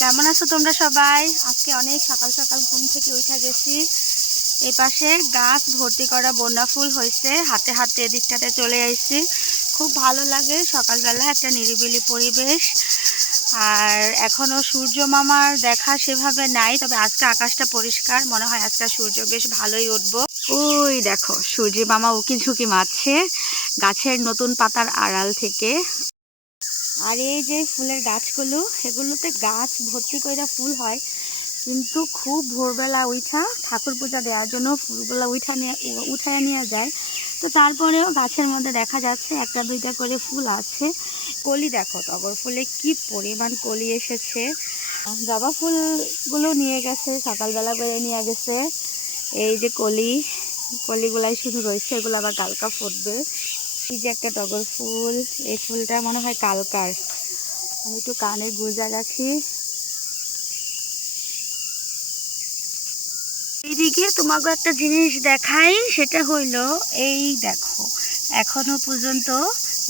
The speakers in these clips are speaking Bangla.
কেমন আছো তোমরা সবাই? আজকে অনেক সকাল সকাল ঘুম থেকে উঠে গেছি। এই পাশে গাছ ভর্তি করা বন্যা ফুল হয়েছে, হাতে হাতে এদিকটাতে চলে আসছি। খুব ভালো লাগে সকালবেলা, একটা নিরিবিলি পরিবেশ। আর এখনো সূর্য মামার দেখা সেভাবে নাই, তবে আজকে আকাশটা পরিষ্কার, মনে হয় আজকে সূর্য বেশ ভালোই উঠবো। ওই দেখো সূর্য মামা উকি ঝুঁকি মারছে গাছের নতুন পাতার আড়াল থেকে। আর এই যে ফুলের গাছগুলো, এগুলোতে গাছ ভর্তি করে ফুল হয়, কিন্তু খুব ভোরবেলা উঠা ঠাকুর পূজা দেওয়ার জন্য ফুলগুলো উঠায় নিয়ে যায়। তো তারপরেও গাছের মধ্যে দেখা যাচ্ছে একটা দুইটা করে ফুল আছে। কলি দেখো, টগর ফুলে কি পরিমাণ কলি এসেছে। জবা ফুলগুলো নিয়ে গেছে, সকালবেলা করে নিয়ে গেছে। এই যে কলিগুলাই শুধু রয়েছে, এগুলো আবার কালকা ফুটবে। এই যে একটা টগর ফুল, এই ফুলটা মনে হয় কালকার। আমি একটু কানে গুঁজা রাখি। এইদিকে তোমাকে একটা জিনিস দেখাই, সেটা হইলো এই দেখো, এখনো পর্যন্ত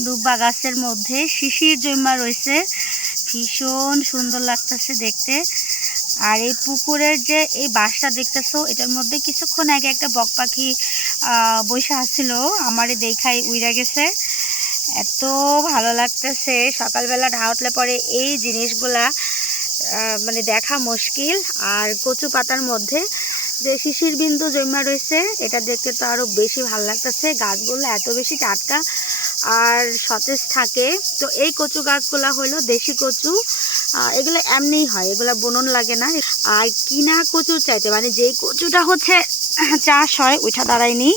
দুব্বা গাছের মধ্যে শিশির জমা রয়েছে, ভীষণ সুন্দর লাগতেছে দেখতে। আর এই পুকুরের যে এই বাঁশটা দেখতেছো, এটার মধ্যে কিছুক্ষণ আগে একটা বক পাখি বসে আসছিল, আমারে দেখাই উইরা গেছে। এত ভালো লাগতেছে সকালবেলা ঢাউটলে পরে এই জিনিসগুলা মানে দেখা মুশকিল। আর কচু পাতার মধ্যে যে শিশির বিন্দু জমা রয়েছে, এটা দেখতে তো আরো বেশি ভালো লাগতেছে। গাছগুলো এত বেশি টাটকা আর সতেজ থাকে। তো এই কচু গাছগুলা হলো দেশি কচু, এগুলো এমনিই হয়, এগুলো বনন লাগে না। আর কিনা কচুর চাইতে, মানে যেই কচুটা হচ্ছে চাষ হয় ওইটা দাঁড়ায়নি।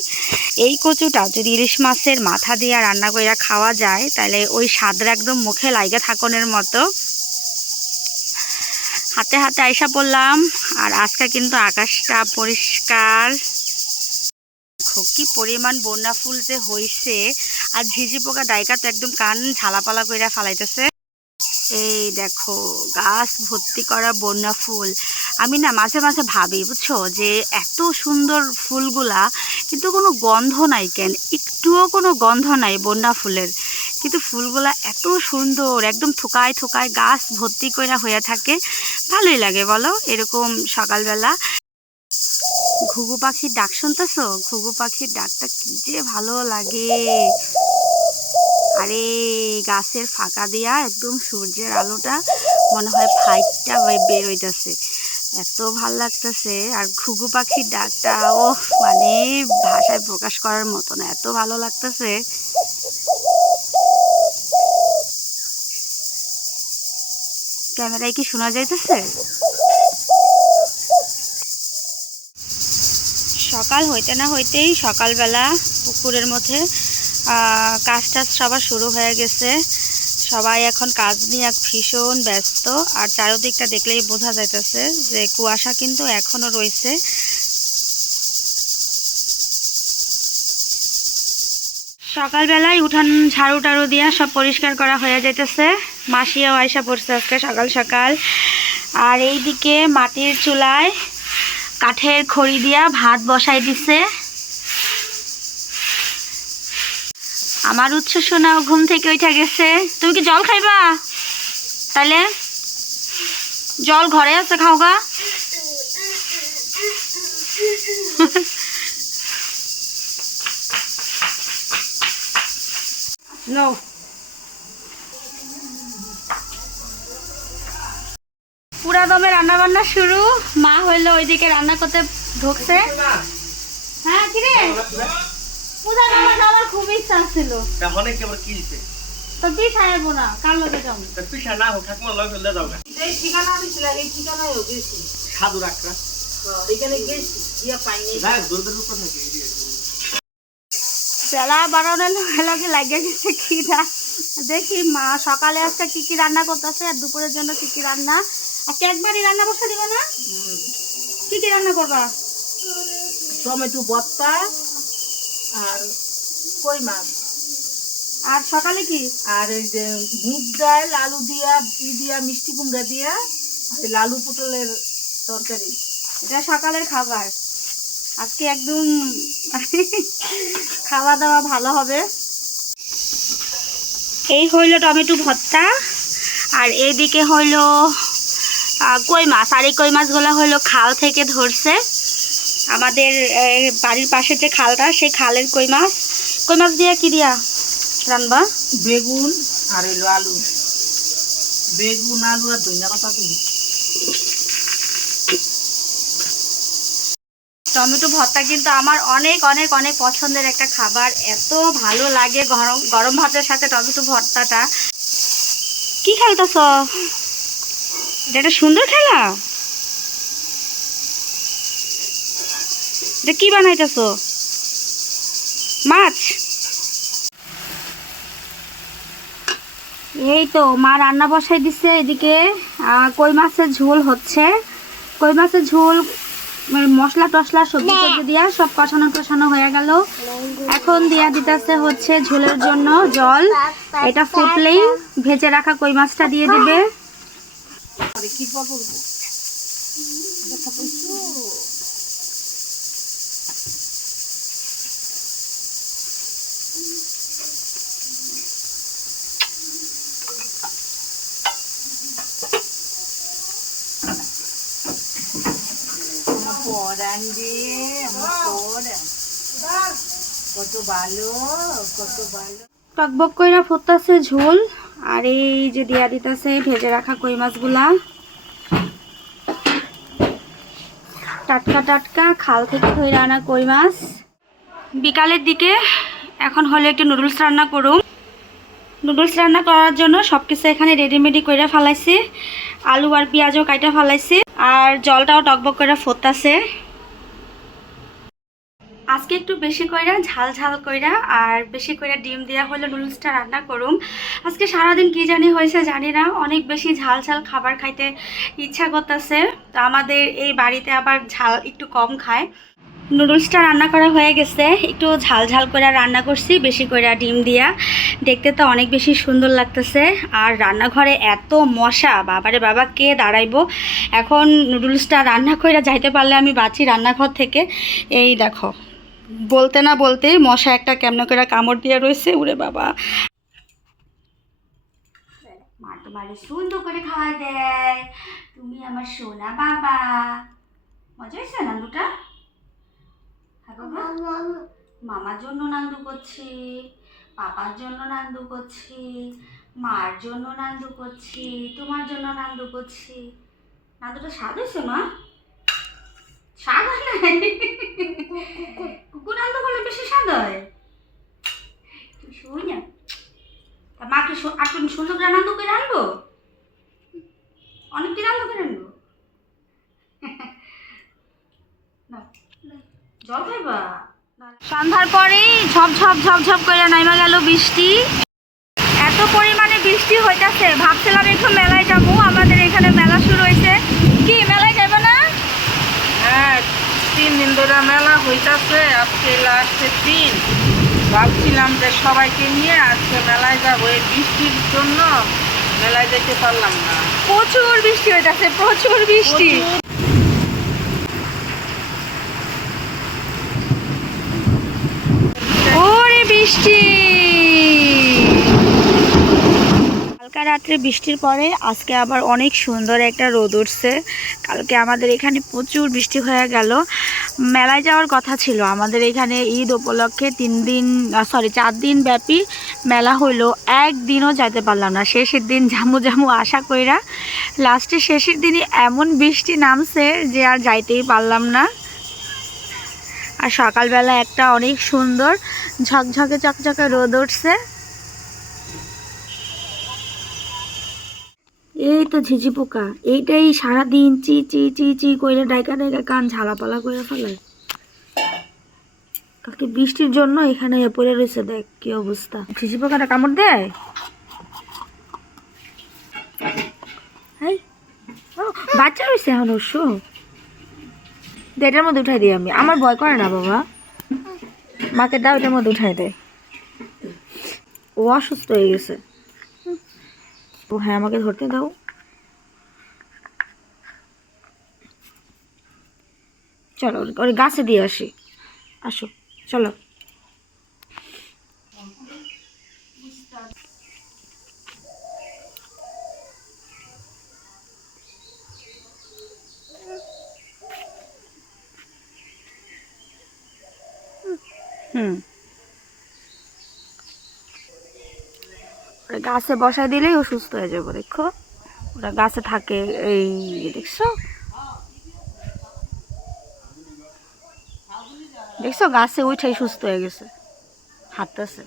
এই কচুটা যদি ইলিশ মাছের মাথা দিয়ে রান্না করে খাওয়া যায়, তাহলে ওই স্বাদটা একদম মুখে লাইগা থাকনের মতো। হাতে হাতে আইসা পড়লাম। আর আজকে কিন্তু আকাশটা পরিষ্কার। দেখো কি পরিমাণ বন্যা ফুল যে হয়েছে। আর ঝিঝি পোকা ডাইকা তো একদম কান ঝালাপালা করে ফালাইতেছে। এই দেখো গাছ ভর্তি করা বন্যা ফুল। আমি না মাঝে মাঝে ভাবি, বুঝছো, যে এত সুন্দর ফুলগুলা কিন্তু কোনো গন্ধ নাই কেন, একটুও কোনো গন্ধ নাই বন্যা ফুলের। কিন্তু ফুলগুলা এত সুন্দর, একদম থোকায় থোকায় গাছ ভর্তি করে হয়ে থাকে। ভালোই লাগে বলো এরকম সকালবেলা। ঘুঘু পাখির ডাক শুনতেছো? ঘুঘু পাখির ডাকটা কি যে ভালো লাগে। আরে গাছের ফাঁকা দিয়া একদম সূর্যের আলোটা মনে হয় ফাইটটা বের হইতেছে, এত ভাল লাগতেছে। আর ঘুঘু পাখির ডাকটা ও মানে ভাষায় প্রকাশ করার মতো না, এত ভালো লাগতেছে। ক্যামেরায় কি শোনা যাইতেছে? সকাল হইতে না হইতেই সকালবেলা পুকুরের মধ্যে কাজ টাজ সবার শুরু হয়ে গেছে। সবাই এখন কাজ নিয়ে ভীষণ ব্যস্ত। আর চারিদিকটা দেখলেই বোঝা যাইতেছে যে কুয়াশা কিন্তু এখনো রয়েছে। সকালবেলায় উঠান ঝাড়ু টাড়ু দিয়া সব পরিষ্কার করা হয়ে যাইতেছে। মাসিও আয়সা পড়ছে আজকে সকাল সকাল। আর এইদিকে মাটির চুলায় কাঠের খড়ি দিয়া ভাত বসাই দিছে। আমার উৎস শোনাও ঘুম থেকে উঠে গেছে। তুমি কি জল খাইবা? তাইলে জল ঘরে আছে, খাও গা। নো পুরা দমে রান্না বান্না শুরু। মা হইলো ওইদিকে রান্না করতে ঢুকছে। হ্যাঁ কিরে, পূজা নামাজ আমার খুব ইচ্ছা ছিল। তো পিছাইবো না, কার লগে যাবো? পিঠা না হোক ঠাকুমা লগে ফেললে যাও। এই ঠিকানা দিছিল, এই ঠিকানায় গেছি। সাধু রাখরা এখানে গেছি, গিয়া পাইনি। না দূরের উপর থাকে এদিকে। পেলা বানানোর লগে লগে লাগিয়ে গেছে খিদা। দেখি মা সকালে আজকে কি কি রান্না করতেছে, আর দুপুরের জন্য কি কি রান্না। আজকে একবারই রান্না বসে দিবা না? কি কি রান্না করবা? টমেটো ভর্তা আর কই মাছ। আর সকালে কি? আর এই যে মুগ ডাল আলু দিয়া দিয়া মিষ্টি কুমড়া দিয়া আর লালু পটলের তরকারি। এটা সকালের খাবার। আজকে একদম খাওয়া দাওয়া ভালো হবে। এই হইল টমেটো ভর্তা। আর এইদিকে হইল কই মাছ, আর এই কই মাছগুলো হলো খাল থেকে ধরছে আমাদের বাড়ির পাশে যে খালটা, সেই খালের কই মাছ। কই মাছ দিয়া কি দিয়া রান্না? বেগুন আর হইলো আলু, বেগুন আলু আর ধনিয়া পাতা দিই। টমেটো ভর্তা কিন্তু আমার অনেক অনেক অনেক পছন্দের একটা খাবার। এত ভালো লাগে গরম গরম ভাতের সাথে টমেটো ভর্তাটা। কি খেলতেছ? এটা একটা সুন্দর খেলা। এটা কি বানাইতেছ? মাছ? এই তো মা রান্না বসাই দিছে। এদিকে কই মাছের ঝোল হচ্ছে। কই মাছের ঝোল মশলা টশলা সবজি টবজি দিয়া সব কষানো টষানো হয়ে গেল। এখন দিয়া দিতেছে হচ্ছে ঝোলের জন্য জল। এটা ফুটলেই ভেজে রাখা কই মাছটা দিয়ে দিবে। কত ভালো, কত ভালো। টকবক কইরা ফুটতাছে ঝোল, আর এই যে দিয়া দিতেছে ভেজে রাখা কই মাছগুলা। টাটকা টাটকা খাল থেকে ধরে আনা কই মাছ। বিকালের দিকে এখন হলে একটু নুডলস রান্না করুম। নুডলস রান্না করার জন্য সব কিছু এখানে রেডিমেডি করে ফেলাইছি। আলু আর পেঁয়াজও কাইটা ফেলাইছি, আর জলটাও টকবক করে ফুটতাছে। আজকে একটু বেশি কইরা ঝাল ঝাল কইরা আর বেশি কইরা ডিম দেওয়া হলো নুডলসটা রান্না করুম। আজকে সারাদিন কি জানি হয়েছে জানি না, অনেক বেশি ঝাল ঝাল খাবার খাইতে ইচ্ছা করতেছে। তো আমাদের এই বাড়িতে আবার ঝাল একটু কম খায়। নুডলসটা রান্না করা হয়ে গেছে, একটু ঝাল ঝাল করে রান্না করছি বেশি করে ডিম দিয়া। দেখতে তো অনেক বেশি সুন্দর লাগতেছে। আর রান্নাঘরে এত মশা, বাবারে বাবা কে দাঁড়াইবো। এখন নুডলসটা রান্না করে যাইতে পারলে আমি বাঁচি রান্নাঘর থেকে। এই দেখো, বলতে না বলতেই মশা একটা কেমন করে কামড় দিয়ে রয়েছে। উড়ে বাবা, মা তোমারে সুন্দর করে খাওয়া দেয়, তুমি আমার সোনা বাবা। মজা হয়েছে নান্দুটা? মামার জন্য নান্দু করছি, পাপার জন্য নান্দু করছি, মার জন্য নান্দু করছি, তোমার জন্য নান্দু করছি। নান্দুটা স্বাদ হয়েছে মা? স্বাদ হয় না? কুকুর নান্দু করলে বেশি স্বাদ হয়। শুই না মাকে আর তুমি সুন্দর করে নান্দু করে আনবো, অনেক দিন নান্দু করে আনবো। জল খাইবা? সন্ধ্যার পরেই ঝপঝপ ঝপঝপ করে নাইমা গেল বৃষ্টি। এত পরিমাণে বৃষ্টি হইতাছে, ভাবছিলাম একটু মেলায় যাবো। আমাদের এখানে মেলা শুরু হয়েছে। কি মেলায় যাবে না? হ্যাঁ, 3 দিন ধরে মেলা হইতাছে, আজকে লাস্টের দিন। ভাবছিলাম যে সবাইকে নিয়ে আজকে মেলায় যাবো, এই বৃষ্টির জন্য মেলায় যেতে পারলাম না। প্রচুর বৃষ্টি হইতাছে, প্রচুর বৃষ্টি। ওরে বৃষ্টি! হালকা রাত্রে বৃষ্টির পরে আজকে আবার অনেক সুন্দর একটা রোদ উঠছে। কালকে আমাদের এখানে প্রচুর বৃষ্টি হয়ে গেল। মেলায় যাওয়ার কথা ছিল আমাদের এখানে, ঈদ উপলক্ষে 4 দিন ব্যাপী মেলা হইলো। একদিনও যাইতে পারলাম না। শেষের দিন জামু জামু আশা কইরা লাস্টে শেষের দিনই এমন বৃষ্টি নামছে যে আর যাইতেই পারলাম না। আর সকালবেলা একটা অনেক সুন্দর ঝকঝকে চকচকে রোদ উঠছে। এই তো ঝিঝি পোকা, এইটাই সারাদিন চি চি চি চি কইরে ডাইকা ডাইকা কান ঝালাপালা করে ফেলে। কালকে বৃষ্টির জন্য এখানে পড়ে রয়েছে, দেখ কি অবস্থা। ঝিঝি পোকাটা কামড় দেয়। বাচ্চা রয়েছে এখন অবশ্য। এটার মধ্যে উঠাই দিই আমি, আমার ভয় করে না বাবা। মাকে দাও, এটার মধ্যে উঠাই দেয়। ও অসুস্থ হয়ে গেছে। ও হ্যাঁ, আমাকে ধরতে দাও। চলো ওর গাছে দিয়ে আসি, আসো চলো। হুম, ওরা গাছে বসায় দিলেই ও সুস্থ হয়ে যাবো। দেখো ওরা গাছে থাকে, এই দেখছো দেখছো গাছে উঠেই সুস্থ হয়ে গেছে, হাঁটতেছে।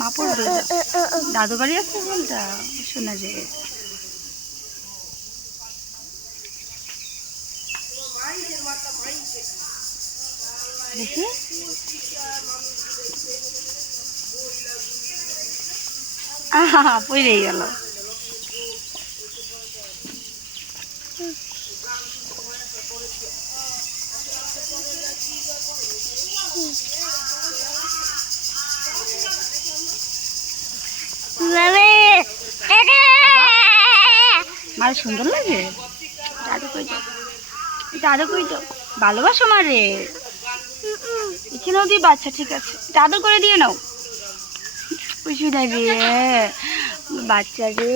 মাপুর দাদু বাড়ি আছে বলটা শোনা যায়। দেখি পড়ে গেল। মার সুন্দর লাগে। দাদু কই তো, দাদু কই তো, ভালোবাসো মারে। এখানেও দিয়ে বাচ্চা, ঠিক আছে দাদু করে দিয়ে নাও। অসুবিধা রে বাচ্চা রে।